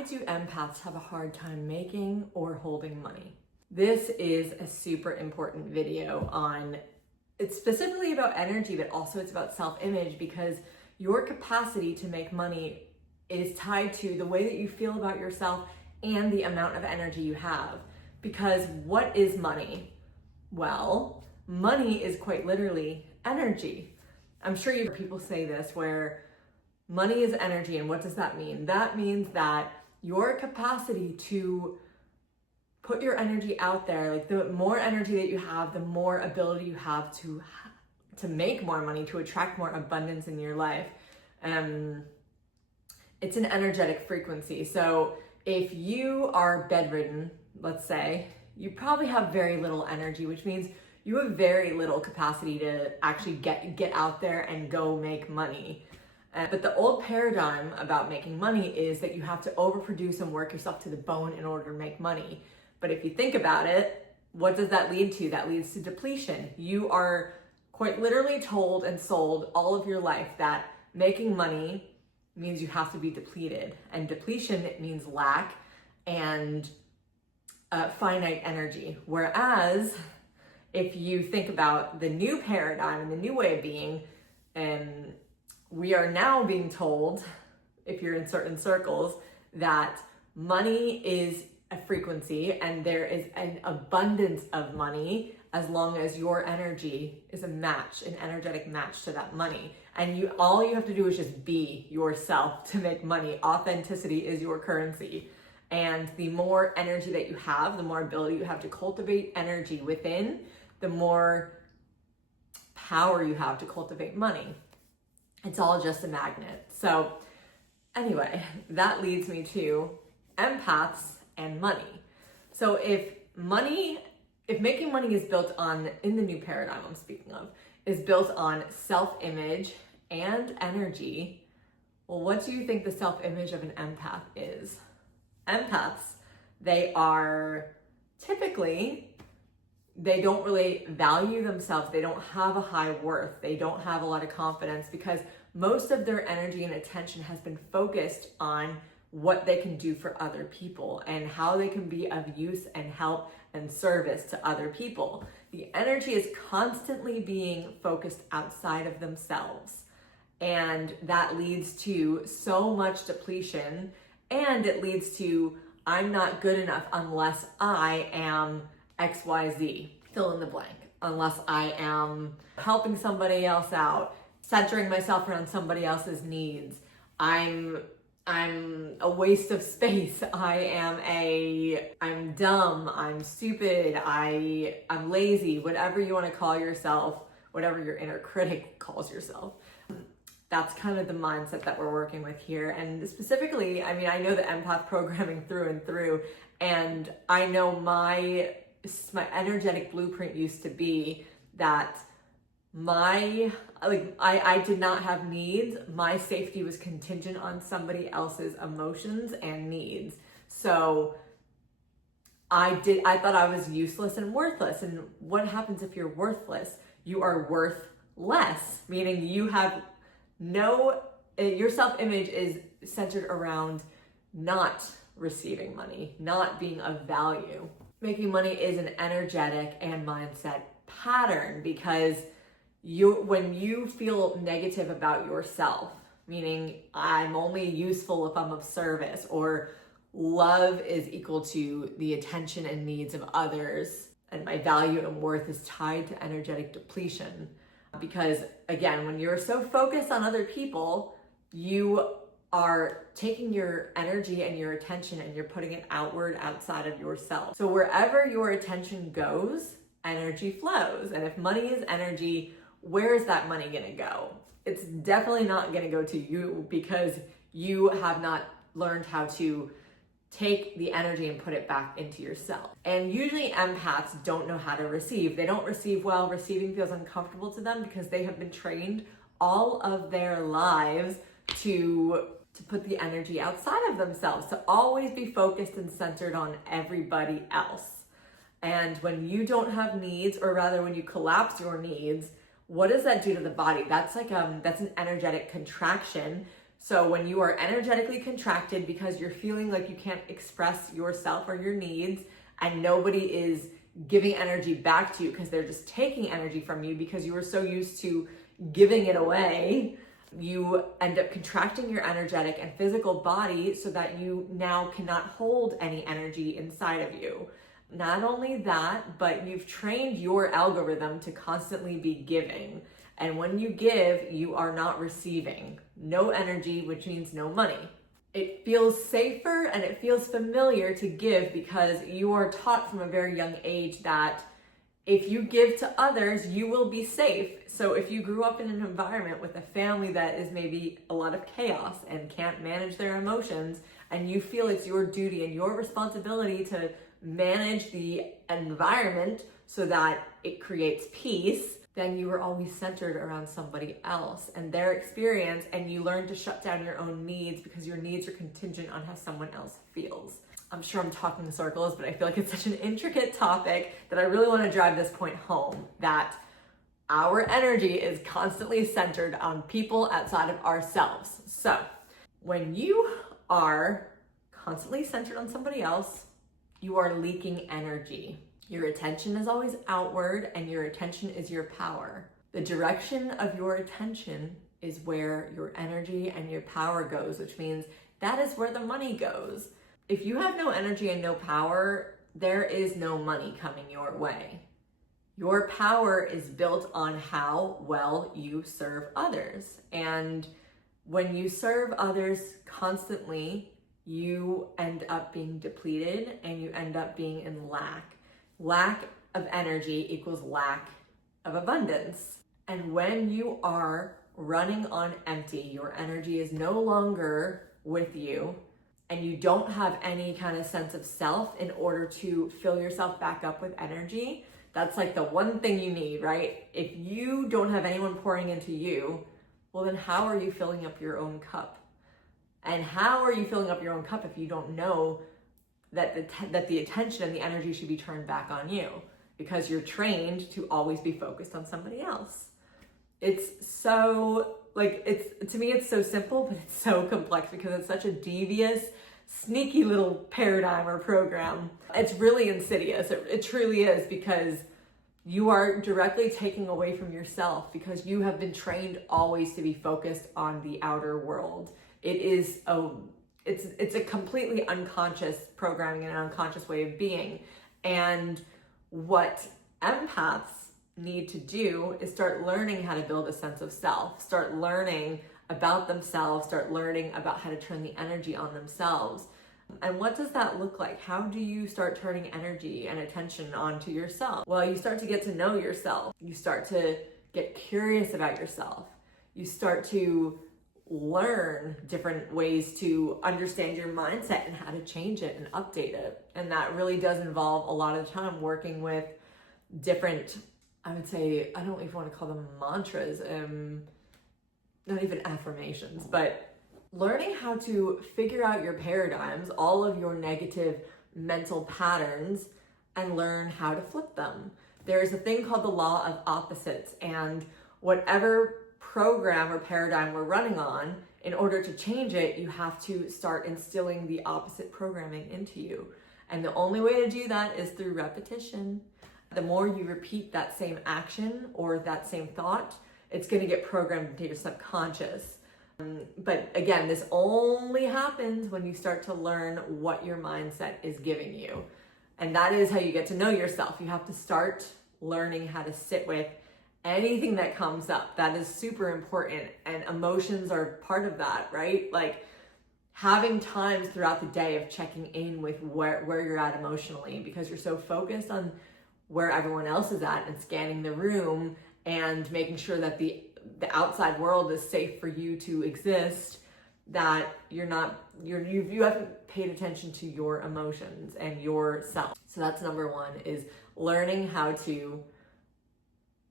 Why do empaths have a hard time making or holding money? This is a super important video on, it's specifically about energy, but also it's about self-image, because your capacity to make money is tied to the way that you feel about yourself and the amount of energy you have. Because what is money? Well, money is quite literally energy. I'm sure you've heard people say this, where money is energy. And what does that mean? That means that your capacity to put your energy out there, like the more energy that you have, the more ability you have to make more money, to attract more abundance in your life. It's an energetic frequency. So if you are bedridden, let's say, you probably have very little energy, which means you have very little capacity to actually get out there and go make money. But the old paradigm about making money is that you have to overproduce and work yourself to the bone in order to make money. But if you think about it, what does that lead to? That leads to depletion. You are quite literally told and sold all of your life that making money means you have to be depleted. And depletion, it means lack and finite energy. Whereas if you think about the new paradigm and the new way of being, we are now being told, if you're in certain circles, that money is a frequency and there is an abundance of money as long as your energy is a match, an energetic match to that money. And all you have to do is just be yourself to make money. Authenticity is your currency. And the more energy that you have, the more ability you have to cultivate energy within, the more power you have to cultivate money. It's all just a magnet. So anyway, that leads me to empaths and money. So if making money is built on, in the new paradigm I'm speaking of, is built on self-image and energy, well, what do you think the self-image of an empath is? Empaths, they don't really value themselves. They don't have a high worth. They don't have a lot of confidence because most of their energy and attention has been focused on what they can do for other people and how they can be of use and help and service to other people. The energy is constantly being focused outside of themselves. And that leads to so much depletion, and it leads to, I'm not good enough unless I am XYZ, fill in the blank, unless I am helping somebody else out, centering myself around somebody else's needs. I'm a waste of space. I'm dumb, I'm stupid, I'm lazy, whatever you want to call yourself, whatever your inner critic calls yourself. That's kind of the mindset that we're working with here. And specifically, I know the empath programming through and through, and I know my energetic blueprint used to be that I did not have needs. My safety was contingent on somebody else's emotions and needs. So I thought I was useless and worthless. And what happens if you're worthless? You are worth less, meaning you have your self-image is centered around not receiving money, not being of value. Making money is an energetic and mindset pattern because when you feel negative about yourself, meaning I'm only useful if I'm of service, or love is equal to the attention and needs of others, and my value and worth is tied to energetic depletion. Because again, when you're so focused on other people, you are taking your energy and your attention and you're putting it outward outside of yourself. So wherever your attention goes, energy flows. And if money is energy, where is that money gonna go? It's definitely not gonna go to you because you have not learned how to take the energy and put it back into yourself. And usually empaths don't know how to receive. They don't receive well. Receiving feels uncomfortable to them because they have been trained all of their lives to put the energy outside of themselves, to always be focused and centered on everybody else. And when you don't have needs, or rather when you collapse your needs, what does that do to the body? That's an energetic contraction. So when you are energetically contracted because you're feeling like you can't express yourself or your needs, and nobody is giving energy back to you because they're just taking energy from you because you were so used to giving it away, you end up contracting your energetic and physical body so that you now cannot hold any energy inside of you. Not only that, but you've trained your algorithm to constantly be giving. And when you give, you are not receiving. No energy, which means no money. It feels safer and it feels familiar to give because you are taught from a very young age that if you give to others, you will be safe. So if you grew up in an environment with a family that is maybe a lot of chaos and can't manage their emotions, and you feel it's your duty and your responsibility to manage the environment so that it creates peace, then you were always centered around somebody else and their experience, and you learn to shut down your own needs because your needs are contingent on how someone else feels. I'm sure I'm talking in circles, but I feel like it's such an intricate topic that I really want to drive this point home, that our energy is constantly centered on people outside of ourselves. So when you are constantly centered on somebody else, you are leaking energy. Your attention is always outward, and your attention is your power. The direction of your attention is where your energy and your power goes, which means that is where the money goes. If you have no energy and no power, there is no money coming your way. Your power is built on how well you serve others. And when you serve others constantly, you end up being depleted and you end up being in lack. Lack of energy equals lack of abundance. And when you are running on empty, your energy is no longer with you, and you don't have any kind of sense of self in order to fill yourself back up with energy. That's like the one thing you need, right? If you don't have anyone pouring into you, well, then how are you filling up your own cup? And how are you filling up your own cup if you don't know that the attention and the energy should be turned back on you? Because you're trained to always be focused on somebody else. It's so, to me, it's so simple, but it's so complex because it's such a devious, sneaky little paradigm or program. It's really insidious. It truly is, because you are directly taking away from yourself because you have been trained always to be focused on the outer world. It's a completely unconscious programming and an unconscious way of being. And what empaths need to do is start learning how to build a sense of self, start learning about themselves, start learning about how to turn the energy on themselves. And what does that look like? How do you start turning energy and attention onto yourself? Well, you start to get to know yourself. You start to get curious about yourself. You start to learn different ways to understand your mindset and how to change it and update it. And that really does involve a lot of the time working with different, I would say, I don't even want to call them mantras, not even affirmations, but learning how to figure out your paradigms, all of your negative mental patterns, and learn how to flip them. There's a thing called the law of opposites, and whatever program or paradigm we're running on, in order to change it, you have to start instilling the opposite programming into you. And the only way to do that is through repetition. The more you repeat that same action or that same thought, it's going to get programmed into your subconscious. But again, this only happens when you start to learn what your mindset is giving you. And that is how you get to know yourself. You have to start learning how to sit with anything that comes up. That is super important. And emotions are part of that, right? Like having times throughout the day of checking in with where you're at emotionally, because you're so focused on where everyone else is at and scanning the room and making sure that the outside world is safe for you to exist, that you haven't paid attention to your emotions and yourself. So that's number one, is learning how to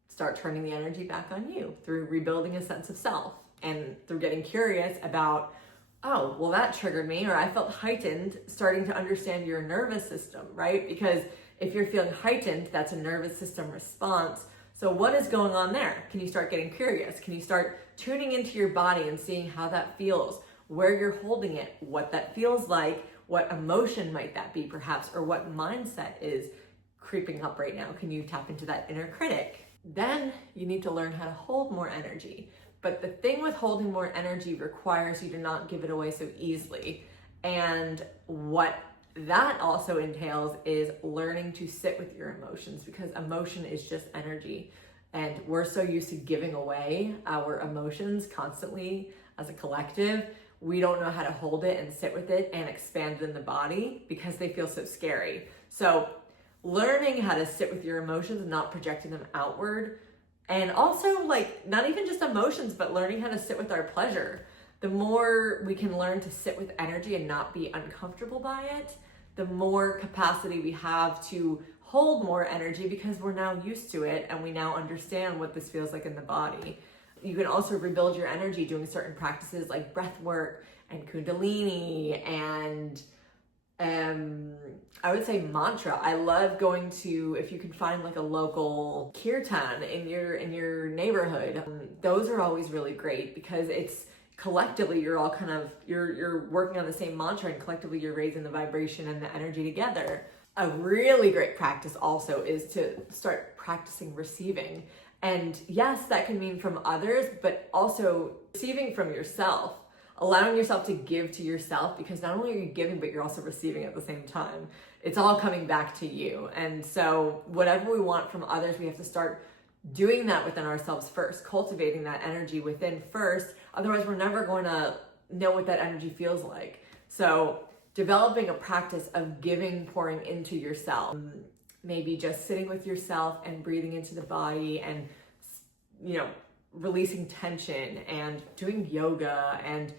start turning the energy back on you through rebuilding a sense of self and through getting curious about, oh, well, that triggered me, or I felt heightened, starting to understand your nervous system, right? Because if you're feeling heightened, that's a nervous system response. So what is going on there? Can you start getting curious? Can you start tuning into your body and seeing how that feels, where you're holding it, what that feels like, what emotion might that be perhaps, or what mindset is creeping up right now? Can you tap into that inner critic? Then you need to learn how to hold more energy. But the thing with holding more energy requires you to not give it away so easily. And what that also entails is learning to sit with your emotions, because emotion is just energy. And we're so used to giving away our emotions constantly as a collective. We don't know how to hold it and sit with it and expand it in the body because they feel so scary. So learning how to sit with your emotions and not projecting them outward. And also, like, not even just emotions, but learning how to sit with our pleasure. The more we can learn to sit with energy and not be uncomfortable by it, the more capacity we have to hold more energy, because we're now used to it and we now understand what this feels like in the body. You can also rebuild your energy doing certain practices like breath work and Kundalini and I would say mantra. I love going to, if you can find like a local kirtan in your neighborhood, those are always really great, because it's collectively you're all kind of, you're working on the same mantra, and collectively you're raising the vibration and the energy together. A really great practice also is to start practicing receiving. And yes, that can mean from others, but also receiving from yourself. Allowing yourself to give to yourself, because not only are you giving, but you're also receiving at the same time. It's all coming back to you. And so whatever we want from others, we have to start doing that within ourselves first, cultivating that energy within first. Otherwise, we're never going to know what that energy feels like. So developing a practice of giving, pouring into yourself, maybe just sitting with yourself and breathing into the body and, releasing tension, and doing yoga and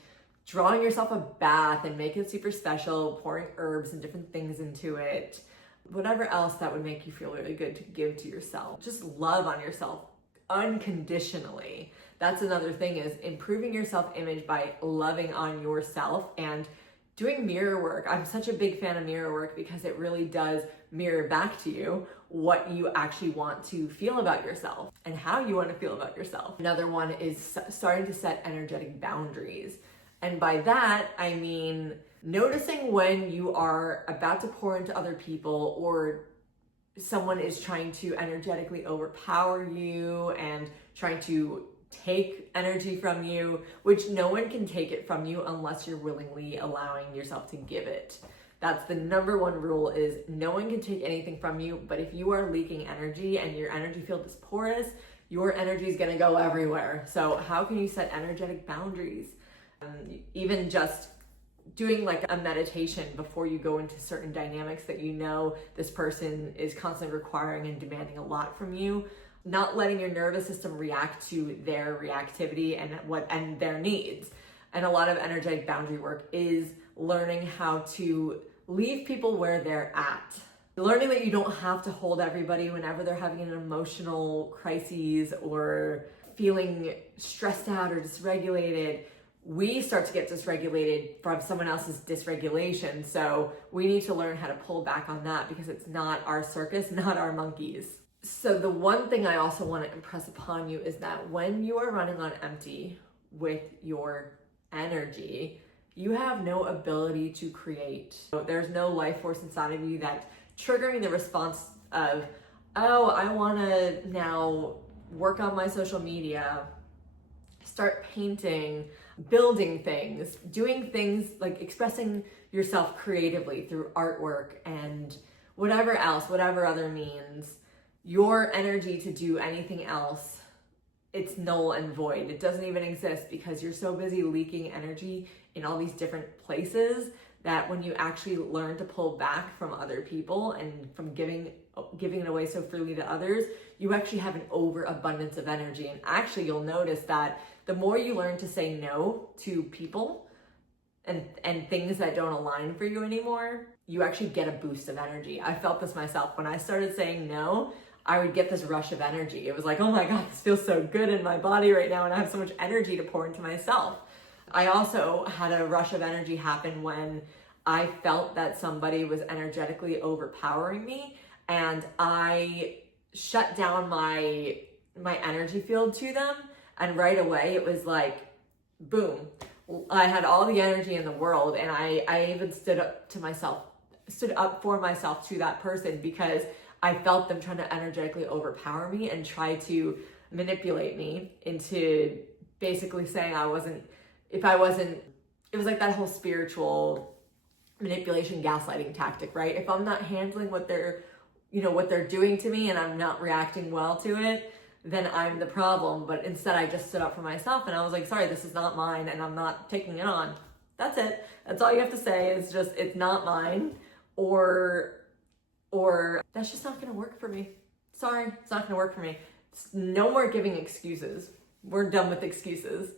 drawing yourself a bath and making it super special, pouring herbs and different things into it. Whatever else that would make you feel really good to give to yourself. Just love on yourself unconditionally. That's another thing, is improving your self-image by loving on yourself and doing mirror work. I'm such a big fan of mirror work because it really does mirror back to you what you actually want to feel about yourself and how you want to feel about yourself. Another one is starting to set energetic boundaries. And by that, I mean noticing when you are about to pour into other people, or someone is trying to energetically overpower you and trying to take energy from you, which no one can take it from you unless you're willingly allowing yourself to give it. That's the number one rule, is no one can take anything from you, but if you are leaking energy and your energy field is porous, your energy is going to go everywhere. So how can you set energetic boundaries? Even just doing like a meditation before you go into certain dynamics that you know this person is constantly requiring and demanding a lot from you, not letting your nervous system react to their reactivity and their needs. And a lot of energetic boundary work is learning how to leave people where they're at. Learning that you don't have to hold everybody whenever they're having an emotional crisis or feeling stressed out or dysregulated. We start to get dysregulated from someone else's dysregulation. So we need to learn how to pull back on that, because it's not our circus, not our monkeys. So the one thing I also want to impress upon you is that when you are running on empty with your energy, you have no ability to create. There's no life force inside of you that's triggering the response of, oh, I want to now work on my social media, start painting, building things, doing things like expressing yourself creatively through artwork and whatever else, whatever other means. Your energy to do anything else, it's null and void. It doesn't even exist, because you're so busy leaking energy in all these different places that when you actually learn to pull back from other people and from giving it away so freely to others, you actually have an overabundance of energy. And actually you'll notice that the more you learn to say no to people and things that don't align for you anymore, you actually get a boost of energy. I felt this myself. When I started saying no, I would get this rush of energy. It was like, oh my God, this feels so good in my body right now, and I have so much energy to pour into myself. I also had a rush of energy happen when I felt that somebody was energetically overpowering me, and I shut down my my energy field to them. And right away it was like, boom, I had all the energy in the world. And I even stood up for myself to that person, because I felt them trying to energetically overpower me and try to manipulate me into basically saying it was like that whole spiritual manipulation gaslighting tactic, right? If I'm not handling what they're doing to me and I'm not reacting well to it, then I'm the problem. But instead I just stood up for myself and I was like, sorry, this is not mine and I'm not taking it on. That's it. That's all you have to say, is just, it's not mine, or that's just not going to work for me. Sorry, it's not going to work for me. No more giving excuses. We're done with excuses.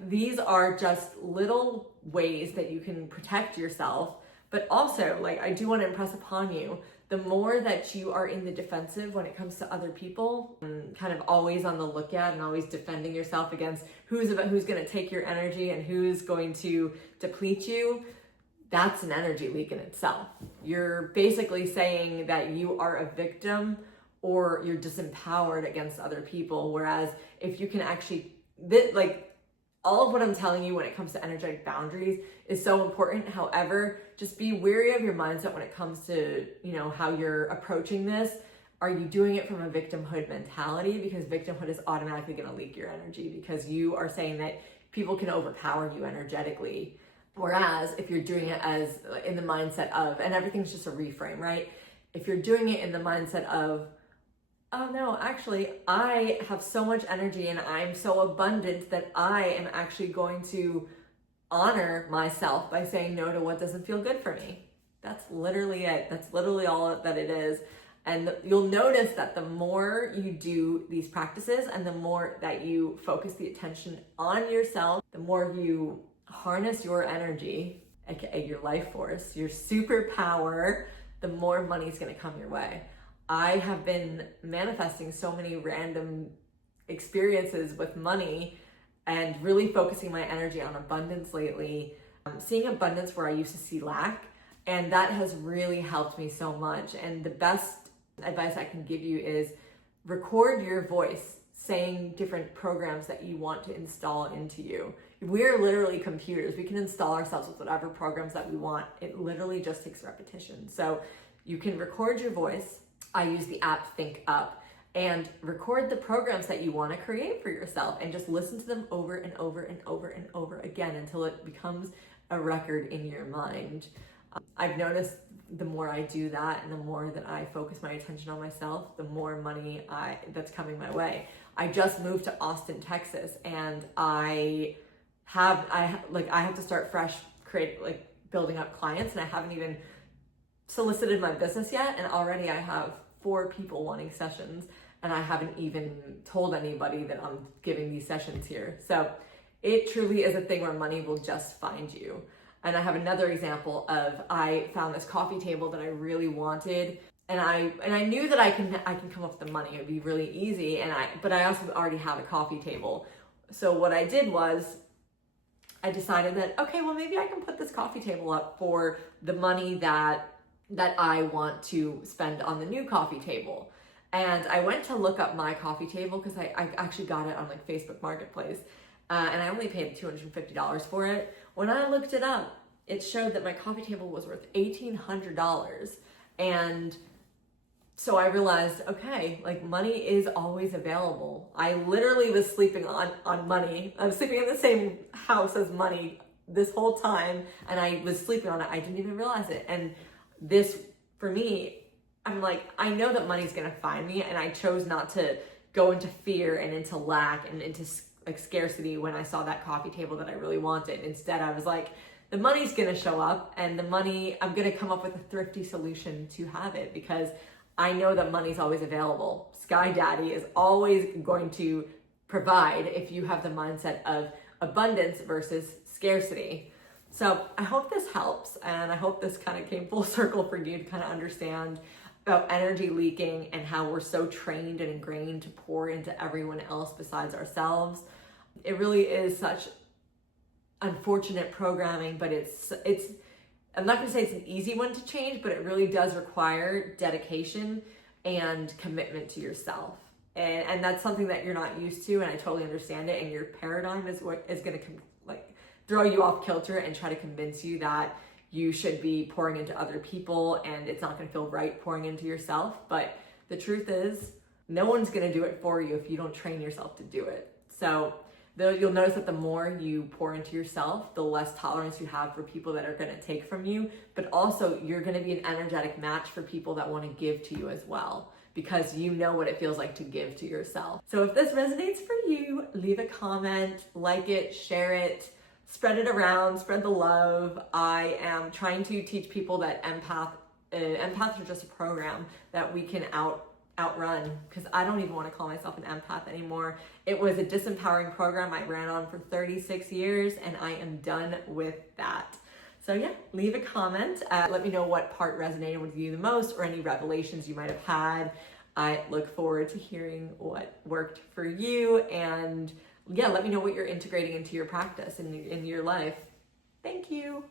These are just little ways that you can protect yourself, but also, like, I do want to impress upon you, the more that you are in the defensive when it comes to other people, and kind of always on the lookout and always defending yourself against who's going to take your energy and who's going to deplete you, that's an energy leak in itself. You're basically saying that you are a victim or you're disempowered against other people. Whereas if you can actually, all of what I'm telling you when it comes to energetic boundaries is so important. However, just be wary of your mindset when it comes to, how you're approaching this. Are you doing it from a victimhood mentality? Because victimhood is automatically going to leak your energy, because you are saying that people can overpower you energetically. Whereas if you're doing it as in the mindset of, and everything's just a reframe, right? If you're doing it in the mindset of, oh no, actually, I have so much energy and I'm so abundant that I am actually going to honor myself by saying no to what doesn't feel good for me. That's literally it. That's literally all that it is. And you'll notice that the more you do these practices and the more that you focus the attention on yourself, the more you harness your energy, aka your life force, your superpower, the more money's going to come your way. I have been manifesting so many random experiences with money and really focusing my energy on abundance lately, seeing abundance where I used to see lack. And that has really helped me so much. And the best advice I can give you is record your voice saying different programs that you want to install into you. We're literally computers. We can install ourselves with whatever programs that we want. It literally just takes repetition. So you can record your voice. I use the app Think Up, and record the programs that you want to create for yourself and just listen to them over and over and over and over again until it becomes a record in your mind. I've noticed the more I do that and the more that I focus my attention on myself, the more money that's coming my way. I just moved to Austin, Texas, and I have to start fresh, building up clients, and I haven't even solicited my business yet, and already I have 4 people wanting sessions, and I haven't even told anybody that I'm giving these sessions here. So it truly is a thing where money will just find you. And I have another example of, I found this coffee table that I really wanted, and I knew that I can come up with the money. It would be really easy, but I also already have a coffee table. So what I did was I decided that, okay, well, maybe I can put this coffee table up for the money that I want to spend on the new coffee table. And I went to look up my coffee table because I actually got it on Facebook Marketplace, and I only paid $250 for it. When I looked it up, it showed that my coffee table was worth $1,800. And so I realized, okay, money is always available. I literally was sleeping on money. I was sleeping in the same house as money this whole time, and I was sleeping on it. I didn't even realize it. And this, for me, I'm like, I know that money's gonna find me, and I chose not to go into fear and into lack and into scarcity when I saw that coffee table that I really wanted. Instead, I was like, the money's gonna show up, and the money, I'm gonna come up with a thrifty solution to have it, because I know that money's always available. Sky Daddy is always going to provide if you have the mindset of abundance versus scarcity. So I hope this helps, and I hope this kind of came full circle for you to kind of understand about energy leaking and how we're so trained and ingrained to pour into everyone else besides ourselves. It really is such unfortunate programming, but it's I'm not going to say it's an easy one to change, but it really does require dedication and commitment to yourself. And that's something that you're not used to, and I totally understand it. And your paradigm is what is going to like throw you off kilter and try to convince you that you should be pouring into other people and it's not going to feel right pouring into yourself. But the truth is, no one's going to do it for you if you don't train yourself to do it. So you'll notice that the more you pour into yourself, the less tolerance you have for people that are going to take from you, but also you're going to be an energetic match for people that want to give to you as well, because you know what it feels like to give to yourself. So if this resonates for you, leave a comment, like it, share it, spread it around, spread the love. I am trying to teach people that empaths are just a program that we can outrun, because I don't even want to call myself an empath anymore. It was a disempowering program I ran on for 36 years and I am done with that. So yeah, leave a comment. Let me know what part resonated with you the most or any revelations you might have had. I look forward to hearing what worked for you, and yeah, let me know what you're integrating into your practice and in your life. Thank you.